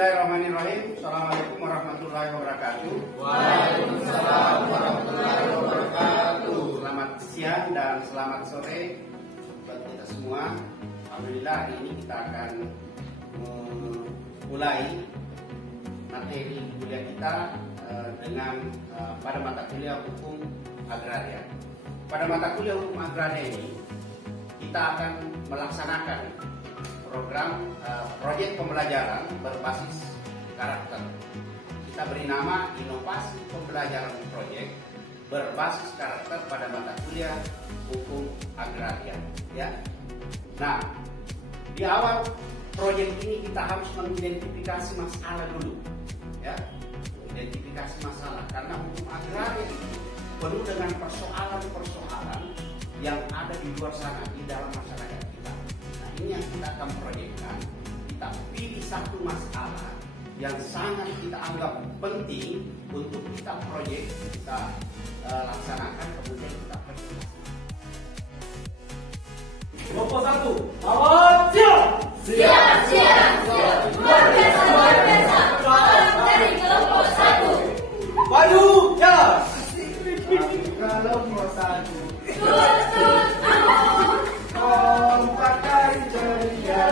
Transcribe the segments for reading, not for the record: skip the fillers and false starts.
Bismillahirrahmanirrahim. Assalamualaikum warahmatullahi wabarakatuh. Waalaikumsalam warahmatullahi wabarakatuh. Selamat siang dan selamat sore buat kita semua. Alhamdulillah hari ini kita akan mulai materi kuliah kita dengan pada mata kuliah hukum agraria. Pada mata kuliah hukum agraria ini kita akan melaksanakan program proyek pembelajaran berbasis karakter. Kita beri nama inovasi pembelajaran proyek berbasis karakter pada mata kuliah hukum agraria. Ya. Nah, di awal proyek ini kita harus mengidentifikasi masalah dulu. Ya, identifikasi masalah karena hukum agraria itu penuh dengan persoalan-persoalan yang ada di luar sana di dalam masyarakat kita. Nah, ini yang kita akan proyekkan. Kita pilih satu masalah yang sangat kita anggap penting untuk kita proyek, kita laksanakan, kemudian kita presentasi. Kelompok 1, awal siap! Siap, siap, siap. Luar biasa, luar biasa. Salam dari kelompok 1. Maju, ya! Kelompok 1. Tuntut amun. Kompak dan ceria.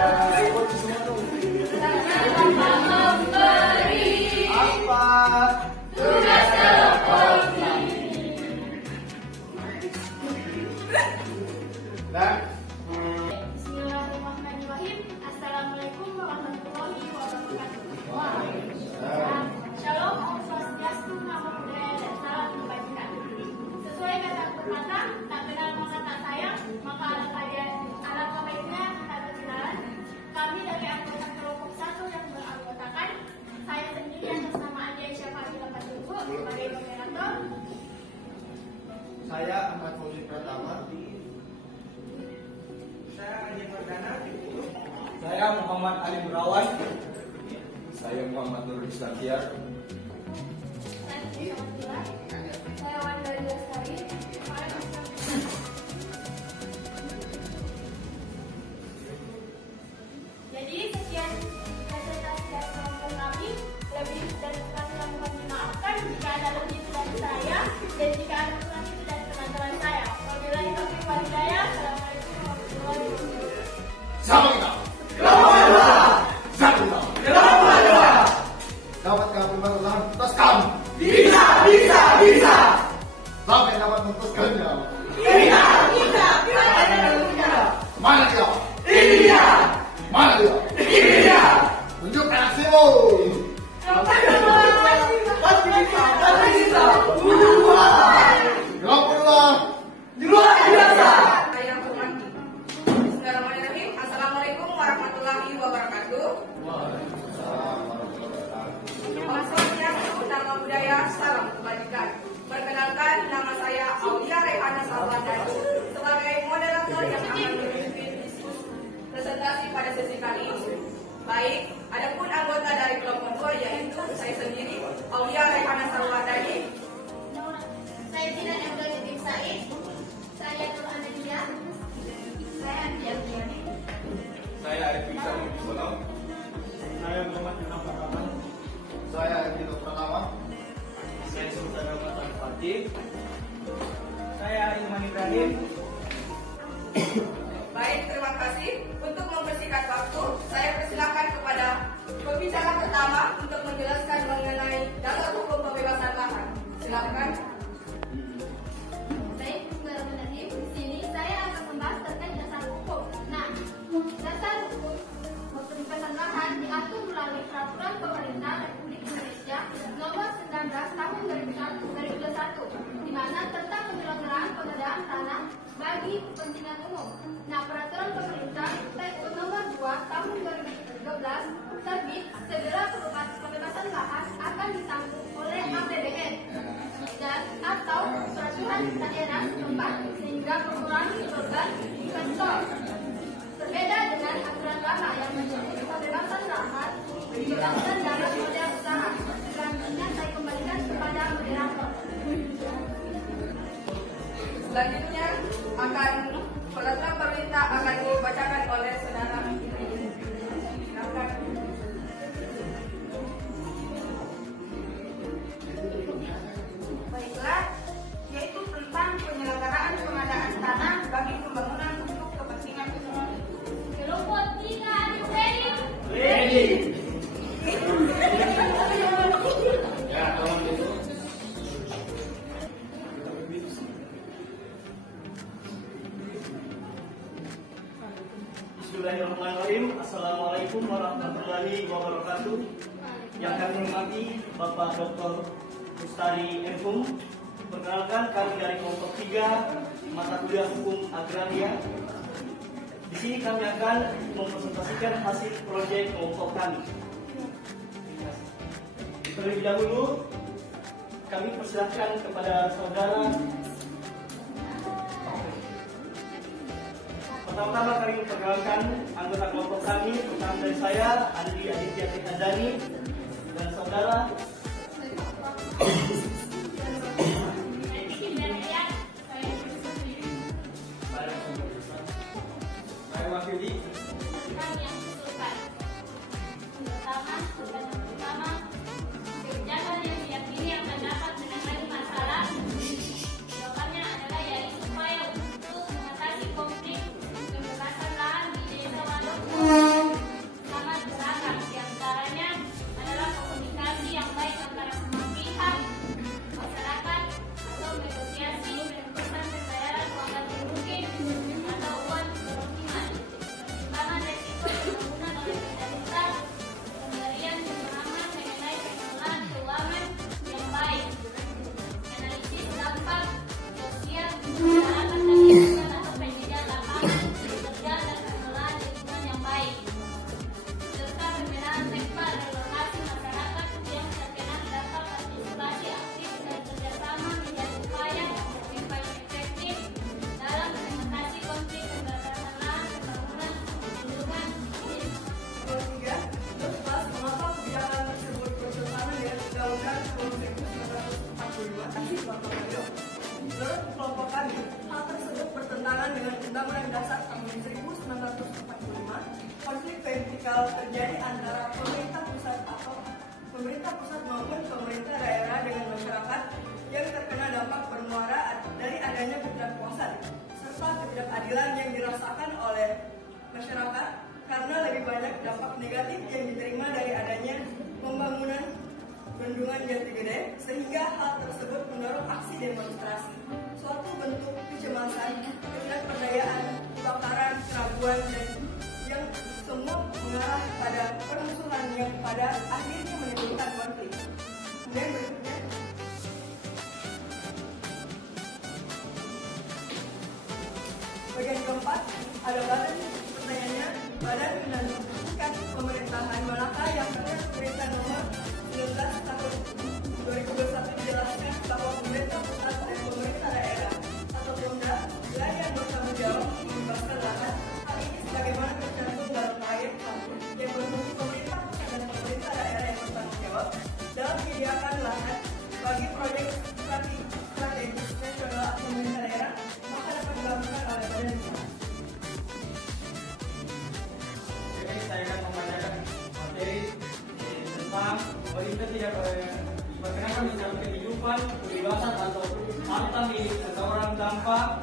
Sama memberi Apa? tugas kelompok ini. Dan Bismillahirrahmanirrahim. Assalamualaikum warahmatullahi wabarakatuh. Shalom, Om Swastiastu, Namo Buddhaya, dan salam kebajikan. Sesuai kata pepatah, tak kenal maka tak sayang, maka alangkah baiknya kita berkenalan. Kami dari anggota kelompok 1 yang beranggotakan saya sendiri atas nama Andi Aisyah Fadila Patunggu sebagai moderator. Saya Ahmad Fauzi Pratama. Saya Adi Perdana. Saya Muhammad Ali Murawan. Saya Muhammad Nurul Islamiar. Saya Wanda Lestari. Jadi sekian presentasi dari kelompok kami. Lebih dan kurangnya mohon dimaafkan jika ada lebih dari saya dan jika ada kurang itu dari teman-teman saya. Wabillahi taufiq wal hidayah. Assalamualaikum warahmatullahi wabarakatuh. Sama kita. Satu kita. Dapat kami memutuskan. Bisa. Sampai dapat memutuskannya. Mana dia? Ini dia. Mana dia? Ini dia. Tunjukkan aksimu. Pasti bisa. Luar biasa. Saya Purwanti. Bismillahirrahmanirrahim. Assalamualaikum warahmatullahi wabarakatuh. Om Swastiastu, Namo Buddhaya, salam kebajikan. Perkenalkan, nama saya Aulia Rehana Salwandari sebagai moderator yang akan memimpin diskusi presentasi pada sesi kali ini. Baik, adapun anggota dari kelompok 2 yaitu saya sendiri, Aulia Rehana Salwandari. Saya Tina Emre bin Said. Saya Nur Anadia. Saya Andi Andriani. Saya Arif Bisa Musolam. Saya Muhammad Yunus Rahman. Saya Edi Pratama. Saya Sultan Rahman Fatih. Saya Ilman Ibrahim. Baik, terima kasih. Untuk mempersingkat waktu, saya persilakan kepada pembicara pertama untuk menjelaskan mengenai dasar hukum pembebasan lahan. Silakan. Baik, Bismillahirrahmanirrahim. Di sini saya akan membahas terkait dasar hukum. Nah, dasar hukum pembebasan lahan diatur melalui Peraturan Pemerintah Republik Indonesia Nomor 19 Tahun 2001, di mana tentang penyelenggaraan pengadaan tanah bagi kepentingan umum. Nah, Peraturan Pemerintah PU Nomor 2 Tahun 2013 terbit, segera pembebasan lahan akan ditanggung oleh APBN dan atau peraturan daerah setempat sehingga mengurangi beban investor. Berbeda dengan aturan lama yang menyebut pembebasan lahan dijelaskan dalam model usaha. Selanjutnya saya kembalikan kepada moderator. Selanjutnya akan peraturan pemerintah akan dibacakan oleh saudara. Silakan. Bismillahirrahmanirrahim. Assalamualaikum warahmatullahi wabarakatuh. Yang kami hormati Bapak Dr. Mustari M.Hum. Perkenalkan, kami dari kelompok 3 mata kuliah Hukum Agraria. Di sini kami akan mempresentasikan hasil proyek kelompok kami. Terlebih dahulu, kami persilahkan kepada saudara. Pertama-tama kami memperkenalkan anggota kelompok kami. Pertama dari saya, Andi Aditya Tikandani, dan saudara kebijakan yang diyakini akan dapat menangani masalah. Jawabannya adalah yaitu upaya untuk mengatasi konflik kebebasan lahan di desa Waduk sangat beragam. Di antaranya adalah komunikasi yang baik antara semua pihak, masyarakat, atau negosiasi pembebasan pembayaran uang ganti rugi atau uang kerugian, pertimbangan resiko pembangunan oleh pemerintah, pemberian pemahaman mengenai pengelolaan keuangan yang baik, analisis dampak sosial masyarakat dan lingkungan atau pendidikan lapangan kerja dan pengelolaan lingkungan yang baik, serta pembinaan sektor relokasi masyarakat yang terkena dampak partisipasi aktif dan kerjasama menjadi upaya yang paling efektif dalam mengatasi konflik pembebasan lahan, pembangunan, lingkungan, Nomor 3, membahas mengapa kebijakan tersebut bertentangan dengan Undang-Undang Nomor 1945. Menurut kelompok kami, hal tersebut bertentangan dengan Undang-Undang Dasar Tahun 1945. Konflik vertikal terjadi antara pemerintah pusat maupun pemerintah daerah dengan masyarakat yang terkena dampak bermuara dari adanya ketidakpuasan serta ketidakadilan yang dirasakan oleh masyarakat karena lebih banyak dampak negatif yang diterima dari adanya pembangunan bendungan Jati Gede, sehingga hal tersebut mendorong aksi demonstrasi, suatu bentuk kecemasan, ketidakberdayaan, kebakaran, keraguan, dan yang semua mengarah pada permusuhan yang pada akhirnya menimbulkan konflik. Kemudian berikutnya, bagian keempat ada pertanyaannya, badan menentukan pemerintahan manakah yang pernah perintah nomor 19 tahun 2021 dijelaskan bahwa pemerintah pusat dan pemerintah daerah atau Pemda yang bertanggung jawab membebaskan lahan. Hal ini sebagaimana tercantum dalam ayat 1 yang berbunyi pemerintah pusat dan pemerintah daerah yang bertanggung jawab dalam menyediakan lahan bagi proyek strategis nasional atau pemerintah daerah, maka dapat dilakukan oleh badan usaha. Jadi saya akan membacakan materi tentang pemerintah tidak berkenan dalam kehidupan, kebebasan atau harta milik seseorang tanpa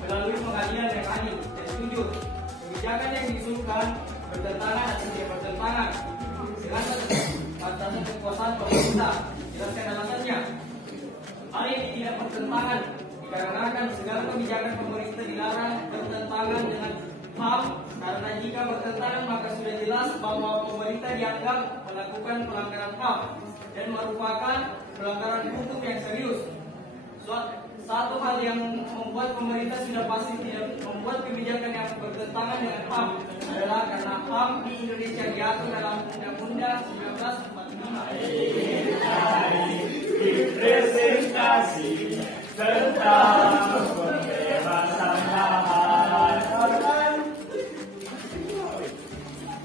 melalui pengadilan yang adil dan jujur. Kebijakan yang diusulkan bertentangan atau tidak bertentangan dengan batasan kekuasaan pemerintah. Jelaskan alasannya. Hal ini tidak bertentangan dikarenakan segala kebijakan pemerintah dilarang bertentangan dengan HAM, karena jika bertentangan maka sudah jelas bahwa pemerintah dianggap melakukan pelanggaran HAM dan merupakan pelanggaran hukum yang serius. Satu hal yang membuat pemerintah sudah pasti tidak membuat kebijakan yang bertentangan dengan HAM adalah karena HAM di Indonesia diatur dalam Undang-Undang 1945. Representasi tentang pembebasan lahan.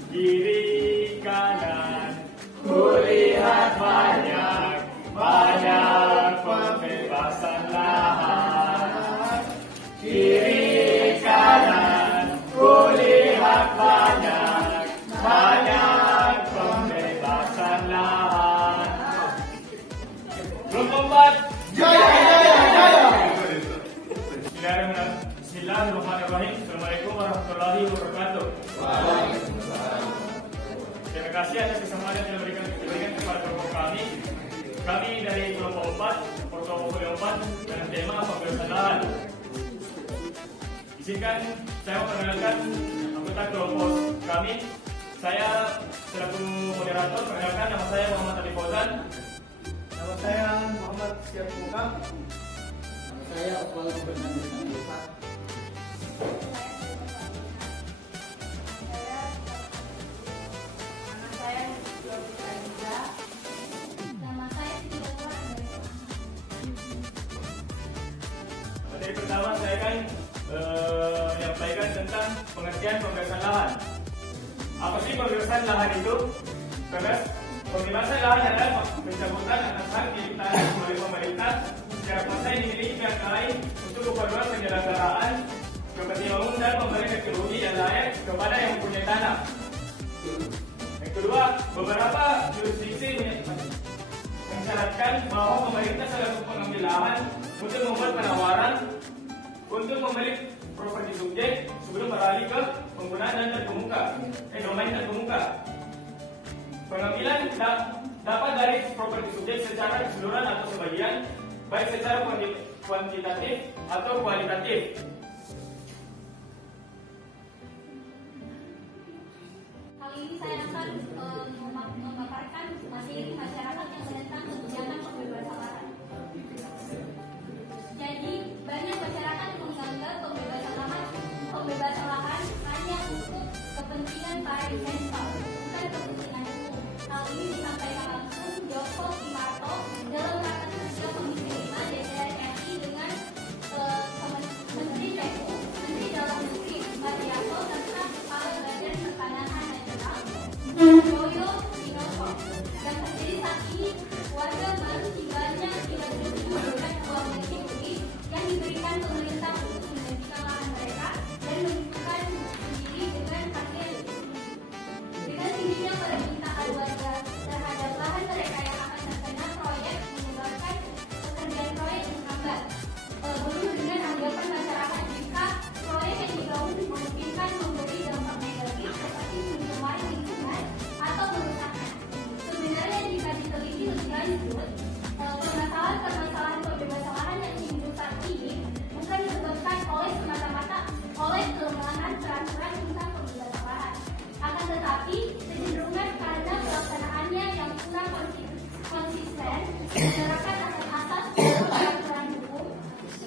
Kiri kanan kulihat banyak pembebasan lahan. Kiri kanan kulihat banyak pembebasan lahan. Kelompok 4. Bismillahirrahmanirrahim. Assalamualaikum warahmatullahi wabarakatuh. Terima kasih atas kesempatan yang diberikan kepada kelompok kami. Kami dari kelompok 4, portofolio 4 dengan tema pembebasan lahan. Izinkan saya memperkenalkan anggota kelompok kami. Saya selaku moderator, perkenalkan nama saya Muhammad Abi Fauzan. Nama saya Muhammad Siap Muka. Nama saya Osvaldo Fernandes Anggota. Materi pertama saya akan menyampaikan tentang pengertian pembebasan lahan. Apa sih pembebasan lahan itu? Pembebasan lahan adalah pencabutan atas hak ciptaan oleh pemerintah secara paksa yang dimiliki pihak lain untuk keperluan penyelenggaraan kepentingan umum dan memberi teknologi yang layak kepada yang mempunyai tanah. Yang kedua, beberapa jurisdiksi mensyaratkan bahwa pemerintah selaku pengambil lahan untuk membuat penawaran untuk membeli properti subjek sebelum beralih ke penggunaan dan domain terkemuka. Pengambilan dapat dari properti subjek secara keseluruhan atau sebagian, baik secara kuantitatif atau kualitatif. Kali ini saya akan memaparkan materi masyarakat yang menentang kebijakan pembebasan lahan. Jadi banyak masyarakat menganggap pembebasan lahan hanya untuk kepentingan para investor, bukan kepentingan umum. Hal ini disampaikan langsung Joko Widodo dalam rapat kerja Komisi 5 DPR RI dengan Menteri PU, Menteri Dalam Negeri Mariato serta Kepala Badan Pertanahan Nasional Joyo Winoto. Dan terjadi saat ini warga baru tibanya tidak menggunakan uang negeri yang diberikan pemerintah untuk menggantikan lahan mereka dan menentukan sendiri dengan harga yang tinggi. Dengan tingginya permintaan warga terhadap lahan mereka yang akan terkena proyek menyebabkan pekerjaan proyek menghambat. Belum dengan anggapan masyarakat jika proyek yang dibangun memungkinkan memberi dampak negatif seperti mencemari lingkungan atau merusaknya. Sebenarnya jika diteliti lebih lanjut, permasalahan pembebasan lahan yang timbul saat ini bukan disebabkan semata-mata oleh kelemahan peraturan tentang pembebasan lahan. Akan tetapi kecenderungan karena pelaksanaannya yang kurang konsisten menerapkan asas-asas peraturan hukum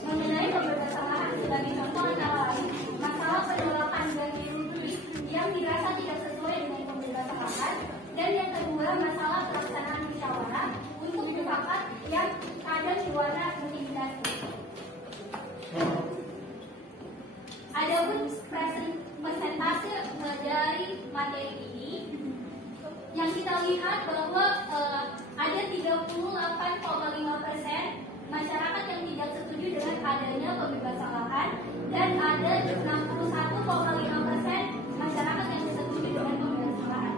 mengenai pembebasan lahan. Sebagai contoh antara lain masalah penolakan ganti rugi yang dirasa tidak sesuai dengan pembebasan lahan, dan yang kedua masalah pelaksanaan musyawarah untuk mufakat yang ada di warna intimidasi. Adapun persentase dari materi ini yang kita lihat bahwa ada 38,5% masyarakat yang tidak setuju dengan adanya pembebasan lahan dan ada 61,5% masyarakat yang setuju dengan pembebasan lahan.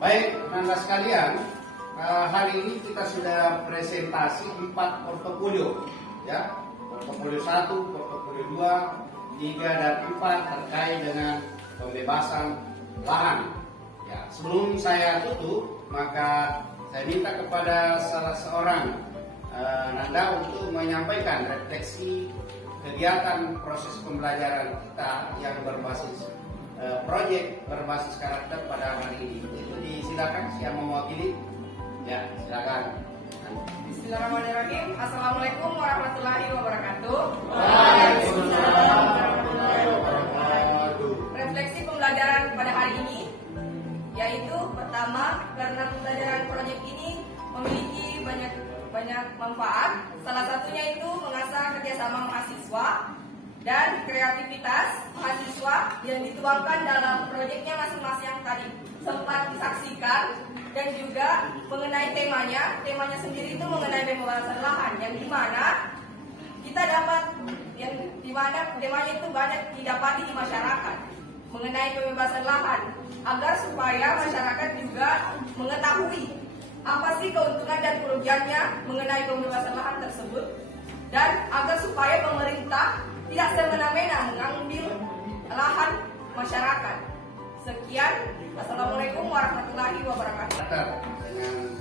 Baik, teman-teman sekalian, hari ini kita sudah presentasi 4 portofolio, ya, portofolio 1, portofolio 2, 3 dan 4 terkait dengan pembebasan lahan. Ya, sebelum saya tutup, maka saya minta kepada salah seorang Nanda untuk menyampaikan refleksi kegiatan proses pembelajaran kita yang berbasis proyek berbasis karakter pada hari ini. Itu disilakan siapa mewakili. Ya, silakan. Bismillahirrahmanirrahim. Assalamualaikum warahmatullahi wabarakatuh. Waalaikumsalam warahmatullahi wabarakatuh. Refleksi pembelajaran pada hari ini yaitu pertama, karena pembelajaran proyek ini memiliki banyak manfaat. Salah satunya itu mengasah kerjasama mahasiswa dan kreativitas mahasiswa yang dituangkan dalam proyeknya masing-masing yang tadi sempat disaksikan, dan juga mengenai temanya sendiri itu mengenai pembebasan lahan yang dimana temanya itu banyak didapati di masyarakat mengenai pembebasan lahan, agar supaya masyarakat juga mengetahui apa sih keuntungan dan kerugiannya mengenai pembebasan lahan tersebut, dan agar supaya pemerintah tidak semena-mena mengambil lahan masyarakat. Sekian, Assalamualaikum warahmatullahi wabarakatuh. Dengan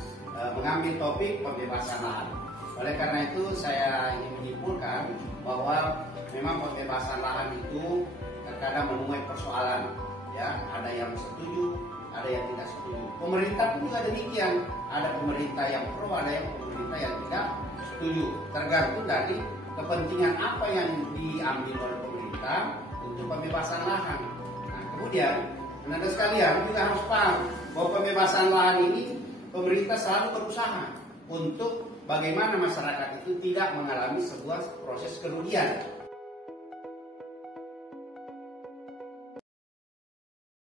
mengambil topik pembebasan lahan. Oleh karena itu saya ingin menyimpulkan bahwa memang pembebasan lahan itu terkadang menuai persoalan, ya, ada yang setuju, ada yang tidak setuju. Pemerintah pun juga demikian, ada pemerintah yang pro, ada yang pemerintah yang tidak setuju. Tergantung dari kepentingan apa yang diambil oleh pemerintah untuk pembebasan lahan. Nah, kemudian teman-teman sekalian juga harus paham bahwa pembebasan lahan ini pemerintah selalu berusaha untuk bagaimana masyarakat itu tidak mengalami sebuah proses kerugian.